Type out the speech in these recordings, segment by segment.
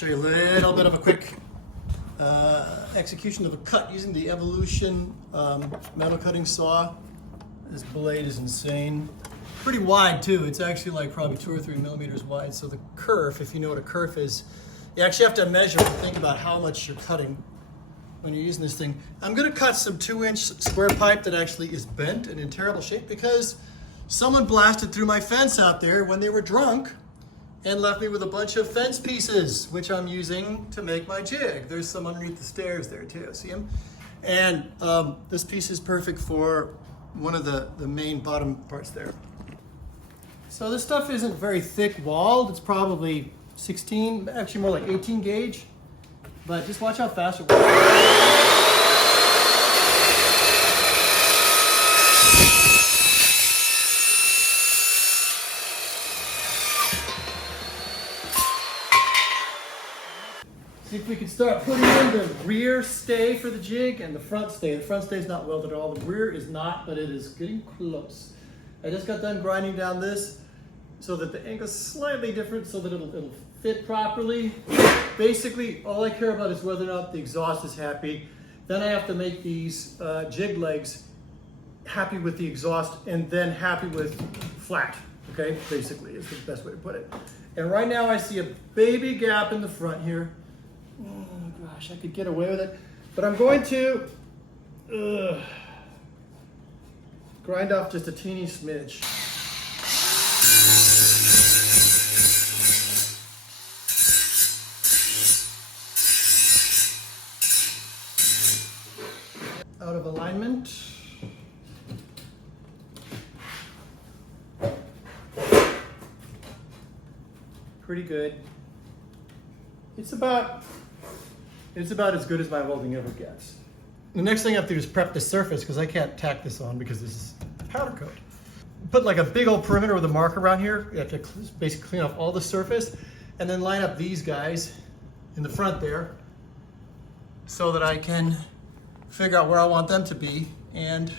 show you a little bit of a quick execution of a cut using the Evolution metal cutting saw. This blade is insane. Pretty wide too. It's actually like probably 2 or 3 millimeters wide. So the kerf, if you know what a kerf is, you actually have to measure and think about how much you're cutting when you're using this thing. I'm gonna cut some 2-inch square pipe that actually is bent and in terrible shape because someone blasted through my fence out there when they were drunk and left me with a bunch of fence pieces, which I'm using to make my jig. There's some underneath the stairs there too, see them? And this piece is perfect for one of the main bottom parts there. So this stuff isn't very thick walled. It's probably 16, actually more like 18 gauge, but just watch how fast it works. See if we can start putting in the rear stay for the jig and the front stay. The front stay is not welded at all. The rear is not, but it is getting close. I just got done grinding down this so that the angle is slightly different so that it'll fit properly. Basically, all I care about is whether or not the exhaust is happy. Then I have to make these jig legs happy with the exhaust and then happy with flat, okay? Basically, is the best way to put it. And right now I see a baby gap in the front here. Oh gosh, I could get away with it. But I'm going to grind off just a teeny smidge. Out of alignment. Pretty good. It's about as good as my welding ever gets. The next thing I have to do is prep the surface because I can't tack this on because this is powder coat. Put like a big old perimeter with a marker around here. You have to basically clean off all the surface and then line up these guys in the front there so that I can figure out where I want them to be and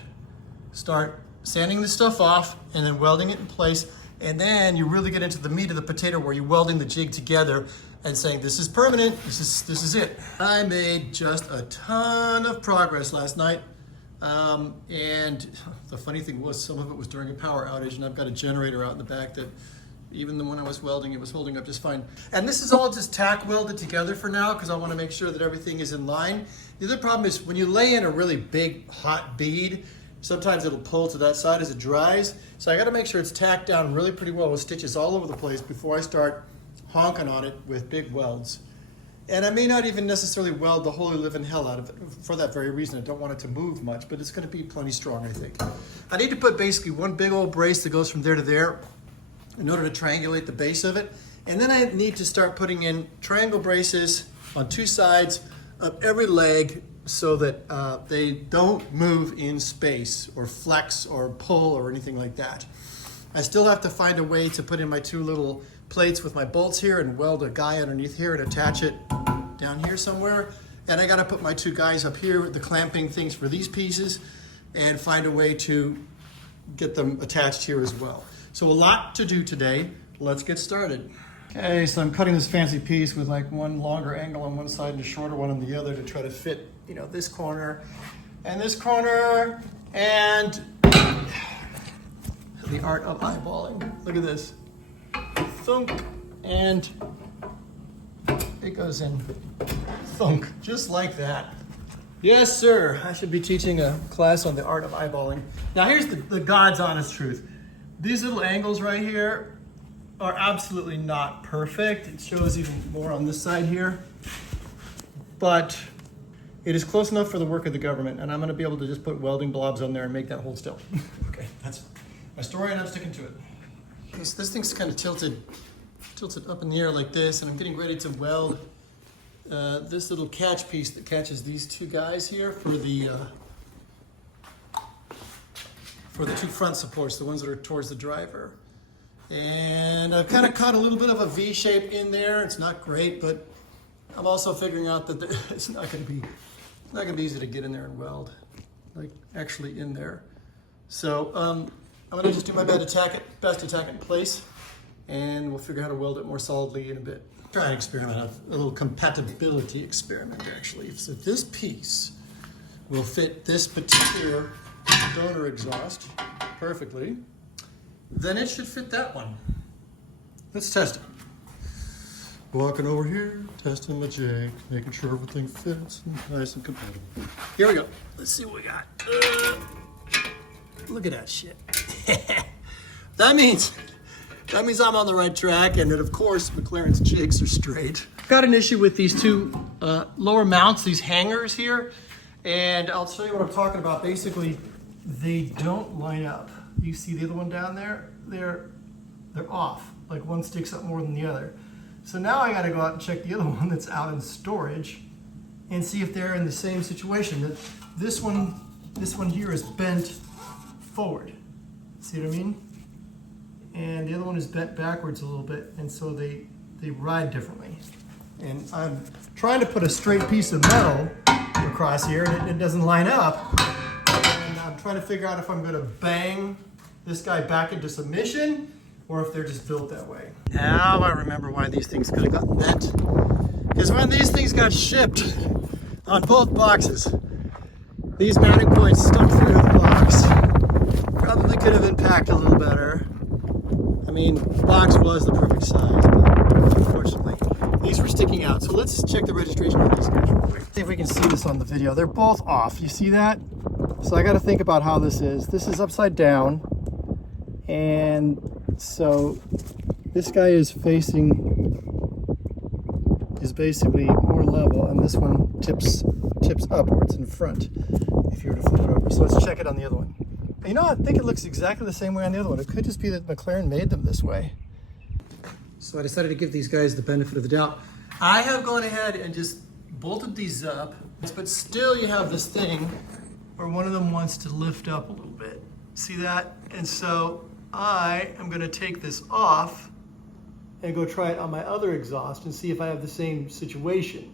start sanding this stuff off and then welding it in place. And then you really get into the meat of the potato where you're welding the jig together and saying, this is permanent, this is it. I made just a ton of progress last night. And the funny thing was some of it was during a power outage and I've got a generator out in the back that even when I was welding, it was holding up just fine. And this is all just tack welded together for now because I want to make sure that everything is in line. The other problem is when you lay in a really big hot bead, sometimes it'll pull to that side as it dries. So I got to make sure it's tacked down really pretty well with stitches all over the place before I start honking on it with big welds. And I may not even necessarily weld the holy living hell out of it for that very reason. I don't want it to move much, but it's going to be plenty strong, I think. I need to put basically one big old brace that goes from there to there in order to triangulate the base of it. And then I need to start putting in triangle braces on 2 sides of every leg so that they don't move in space or flex or pull or anything like that. I still have to find a way to put in my 2 little plates with my bolts here and weld a guy underneath here and attach it down here somewhere. And I got to put my 2 guys up here with the clamping things for these pieces and find a way to get them attached here as well. So a lot to do today. Let's get started. Okay, so I'm cutting this fancy piece with like one longer angle on one side and a shorter one on the other to try to fit, you know, this corner and this corner and the art of eyeballing. Look at this. Thunk, and it goes in. Thunk, just like that. Yes, sir. I should be teaching a class on the art of eyeballing. Now here's the God's honest truth. These little angles right here are absolutely not perfect. It shows even more on this side here. But it is close enough for the work of the government, and I'm going to be able to just put welding blobs on there and make that hold still. Okay, that's my story, and I'm sticking to it. Okay, so this thing's kind of tilted up in the air like this, and I'm getting ready to weld this little catch piece that catches these 2 guys here for the 2 front supports, the ones that are towards the driver. And I've kind of cut a little bit of a V shape in there. It's not great, but I'm also figuring out that it's not going to be easy to get in there and weld, like actually in there. So I'm going to just do my best to tack it in place, and we'll figure out how to weld it more solidly in a bit. Try an experiment, a little compatibility experiment actually. So this piece will fit this particular donor exhaust perfectly. Then it should fit that one. Let's test it. Walking over here, testing my jig, making sure everything fits and nice and compatible. Here we go. Let's see what we got. Look at that shit. That means I'm on the right track, and that of course McLaren's jigs are straight. Got an issue with these two lower mounts, these hangers here, and I'll show you what I'm talking about. Basically, they don't line up. You see the other one down there? They're off. Like one sticks up more than the other. So now I got to go out and check the other one that's out in storage, and see if they're in the same situation. That this one here is bent forward. See what I mean? And the other one is bent backwards a little bit, and so they ride differently. And I'm trying to put a straight piece of metal across here, and it doesn't line up. And I'm trying to figure out if I'm going to bang this guy back into submission, or if they're just built that way. Now I remember why these things could have gotten bent. Because when these things got shipped on both boxes, these mounting points stuck through the box. Probably could have been packed a little better. I mean, the box was the perfect size, but unfortunately, these were sticking out. So let's check the registration on these guys real quick. See if we can see this on the video. They're both off. You see that? So I got to think about how this is. This is upside down, and so this guy is basically more level, and this one tips upwards in front if you were to flip it over. So let's check it on the other one. You know, I think it looks exactly the same way on the other one. It could just be that McLaren made them this way. So I decided to give these guys the benefit of the doubt. I have gone ahead and just bolted these up, but still you have this thing where one of them wants to lift up a little bit. See that? And so I am going to take this off and go try it on my other exhaust and see if I have the same situation.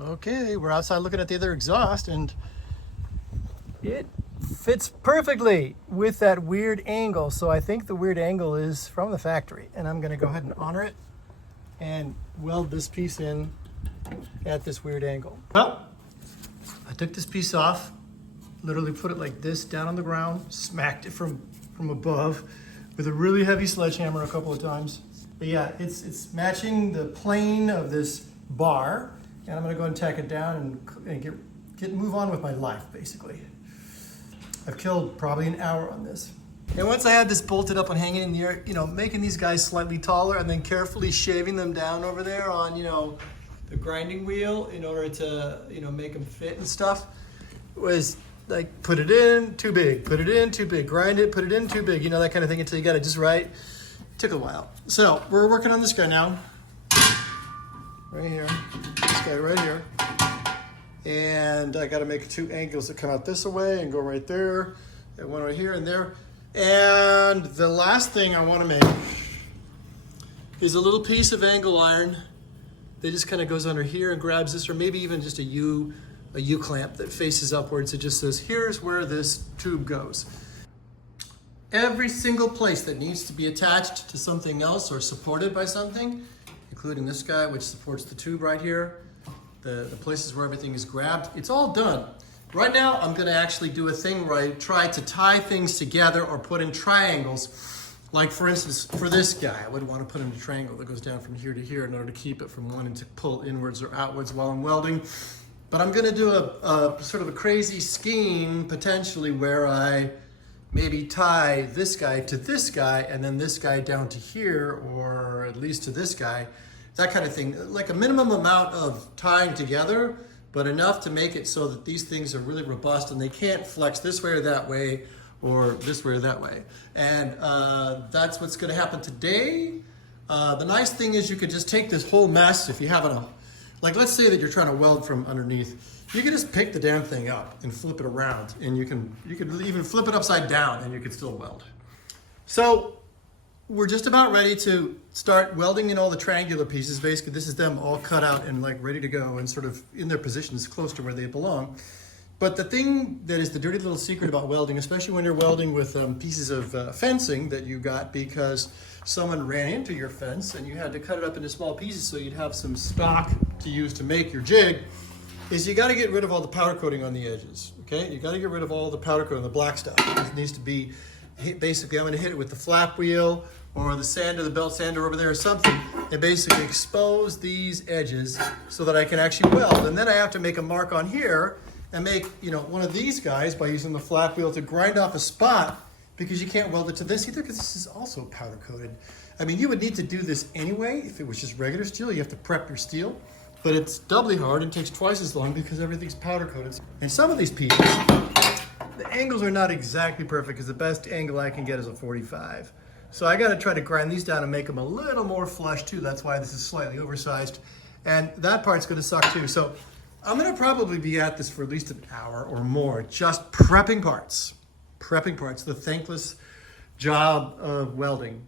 Okay, we're outside looking at the other exhaust, and it fits perfectly with that weird angle. So I think the weird angle is from the factory, and I'm going to go ahead and honor it and weld this piece in at this weird angle. Well, I took this piece off, literally put it like this down on the ground, smacked it from above with a really heavy sledgehammer a couple of times. But yeah, it's matching the plane of this bar, and I'm going to go ahead and tack it down and move on with my life, basically. I've killed probably an hour on this. And once I had this bolted up and hanging in the air, you know, making these guys slightly taller and then carefully shaving them down over there on, you know, the grinding wheel in order to, you know, make them fit and stuff, was like, put it in, too big, put it in, too big, grind it, put it in, too big, you know, that kind of thing until you got it just right. It took a while. So we're working on this guy now. Right here, this guy right here. And I got to make two angles that come out this way and go right there, and one right here and there. And the last thing I want to make is a little piece of angle iron that just kind of goes under here and grabs this, or maybe even just a U-clamp that faces upwards. It just says, here's where this tube goes. Every single place that needs to be attached to something else or supported by something, including this guy, which supports the tube right here, the places where everything is grabbed, it's all done. Right now, I'm gonna actually do a thing where I try to tie things together or put in triangles. Like for instance, for this guy, I would want to put in a triangle that goes down from here to here in order to keep it from wanting to pull inwards or outwards while I'm welding. But I'm gonna do a sort of a crazy scheme, potentially, where I maybe tie this guy to this guy and then this guy down to here, or at least to this guy. That kind of thing, like a minimum amount of tying together, but enough to make it so that these things are really robust and they can't flex this way or that way, or this way or that way. And that's what's gonna happen today. The nice thing is you could just take this whole mess, if you have like let's say that you're trying to weld from underneath, you can just pick the damn thing up and flip it around, and you can even flip it upside down and you can still weld. So we're just about ready to start welding in all the triangular pieces. Basically, this is them all cut out and like ready to go and sort of in their positions close to where they belong. But the thing that is the dirty little secret about welding, especially when you're welding with pieces of fencing that you got because someone ran into your fence and you had to cut it up into small pieces so you'd have some stock to use to make your jig, is you got to get rid of all the powder coating on the edges, okay? You got to get rid of all the powder coating, the black stuff. It needs to be, basically I'm going to hit it with the flap wheel or the sander, the belt sander over there or something, and basically expose these edges so that I can actually weld. And then I have to make a mark on here and make, you know, one of these guys by using the flap wheel to grind off a spot, because you can't weld it to this either because this is also powder coated. I mean, you would need to do this anyway if it was just regular steel. You have to prep your steel, but it's doubly hard and takes twice as long because everything's powder coated. And some of these pieces, the angles are not exactly perfect because the best angle I can get is a 45. So I got to try to grind these down and make them a little more flush too. That's why this is slightly oversized. And that part's going to suck too. So I'm going to probably be at this for at least an hour or more, just prepping parts. The thankless job of welding.